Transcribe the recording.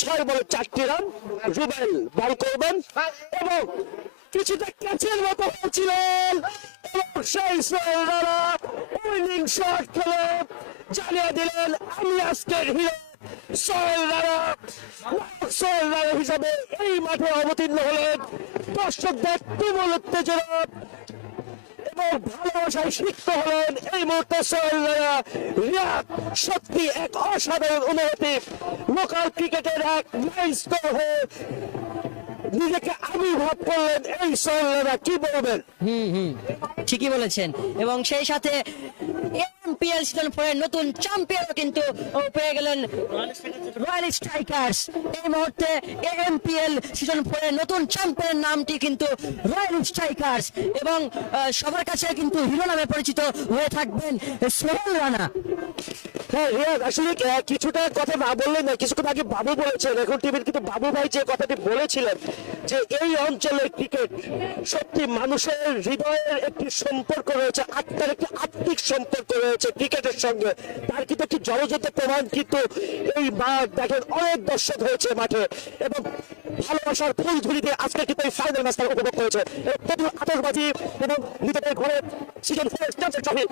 6 বলে 4টি রান। রুবেল বল করবেন এবং কিছুটা ক্যাচের মতো হয়েছিলেন এবং সেই সোহেল রানা উইনিং শট খেলে জানিয়ে দিলেন আমি আজকের হিরো। সোহেল রানা হিসাবে এই মাঠে অবতীর্ণ হলেন। দর্শকদের তুমুল উত্তেজনা এবং ভালোবাসায় সিক্ত হলেন এই মুহূর্তে সোহেল রানা। রিয়াদ সত্যি এক অসাধারণ অনুভূতি। লোকাল ক্রিকেটের এক মাইলস্টোন হয়ে নিজেকে আবির্ভাব করলেন এই সোহেল রানা। কি বলবেন? ঠিকই বলেছেন। এবং সেই সাথে এমপিএল সিজন 4 এর নতুন চ্যাম্পিয়নও কিন্তু পেয়ে গেলেন রয়্যাল স্ট্রাইকার্স। এই মুহূর্তে এমপিএল সিজন 4 এর নতুন চ্যাম্পিয়নের নামটি কিন্তু রয়্যাল স্ট্রাইকার্স এবং সবার কাছে কিন্তু হিরো নামে পরিচিত হয়ে থাকবেন সোহেল রানা। হ্যাঁ রিয়াদ, আসলে কিছুটা কথা না বললেন না। কিছুক্ষণ আগে বাবু বলেছেন, এখন টিভির কিন্তু বাবু ভাই যে কথাটি বলেছিলেন যে এই অঞ্চলের ক্রিকেট সত্যি মানুষের হৃদয়ের একটি সম্পর্ক রয়েছে, আত্মার একটি আত্মিক সম্পর্ক রয়েছে ক্রিকেটের সঙ্গে। তার কিন্তু একটি জলজাত প্রমাণ কিন্তু এই মাঠ দেখেন, অনেক দর্শক হয়েছে মাঠে এবং ভালোবাসার ফুল ঝুড়িতে আজকে কিন্তু এই ফাইনাল ম্যাচটা উপভোগ করেছে। প্রচুর আতশবাজি এবং নিজেদের ঘরে সিজন 4 চ্যাম্পিয়ন ট্রফি